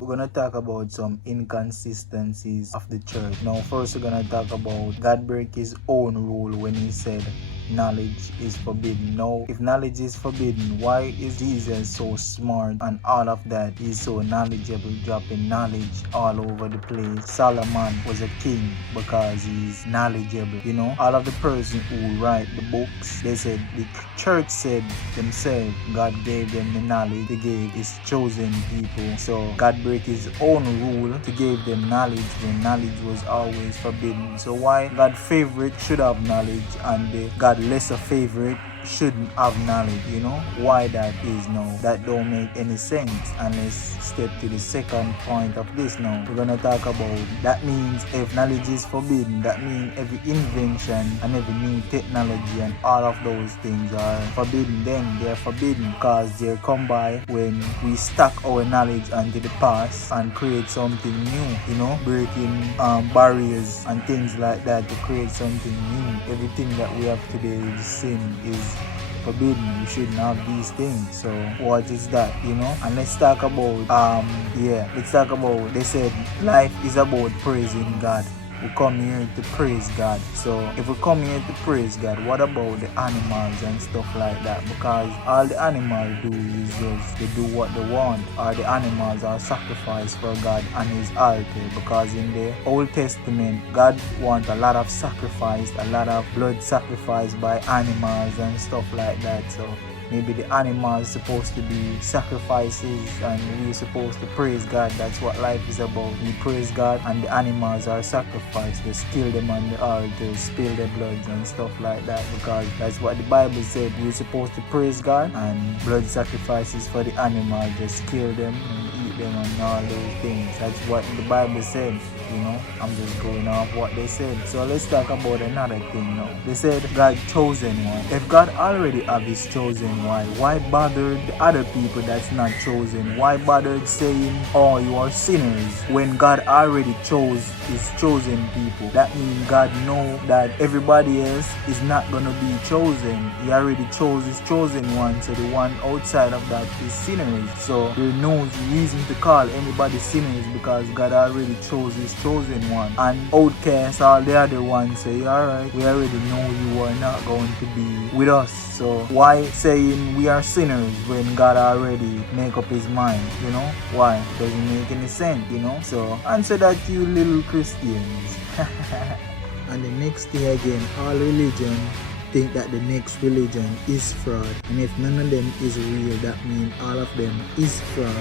we're gonna talk about some inconsistencies of the church. Now, first we're gonna talk about God break his own rule when he said knowledge is forbidden. Now, if knowledge is forbidden, why is Jesus so smart and all of that? He's so knowledgeable, dropping knowledge all over the place. Solomon was a king because he's knowledgeable. You know, all of the person who write the books, they said, the church said themselves, God gave them the knowledge, he gave his chosen people. So God break his own rule to give them knowledge when knowledge was always forbidden. So why God favorite should have knowledge and the God lesser favorite shouldn't have knowledge? You know why that is? No, that don't make any sense. And let's step to the second point of this. Now we're gonna talk about that means if knowledge is forbidden, that means every invention and every new technology and all of those things are forbidden. Then they're forbidden because they're come by when we stack our knowledge onto the past and create something new, you know, breaking barriers and things like that to create something new. Everything that we have today is sin, is forbidden. We shouldn't have these things. So what is that, you know? And let's talk about they said life is about praising God. We come here to praise God. So if we come here to praise God, what about the animals and stuff like that? Because all the animals do is just they do what they want. Or the animals are sacrificed for God and his altar. Because in the Old Testament, God wants a lot of sacrifice, a lot of blood sacrifice by animals and stuff like that. So maybe the animals supposed to be sacrifices and we're supposed to praise God. That's what life is about. We praise God and the animals are sacrificed. They kill them on the altar, spill their blood and stuff like that, because that's what the Bible said. We're supposed to praise God and blood sacrifices for the animals. Just kill them and eat them and all those things. That's what the Bible said. You know, I'm just going off what they said. So let's talk about another thing now. They said God chosen one. If God already have his chosen one, why bother the other people that's not chosen? Why bother saying, oh, you are sinners, when God already chose his chosen people? That means God know that everybody else is not gonna be chosen. He already chose his chosen one, so the one outside of that is sinners. So there is no reason to call anybody sinners because God already chose his chosen one. And outcasts, all the other ones say, alright, we already know you are not going to be with us. So why saying we are sinners when God already make up his mind? You know, why? Doesn't make any sense, you know. So answer that, you little Christians. And the next thing again, all religion think that the next religion is fraud, and if none of them is real, that means all of them is fraud.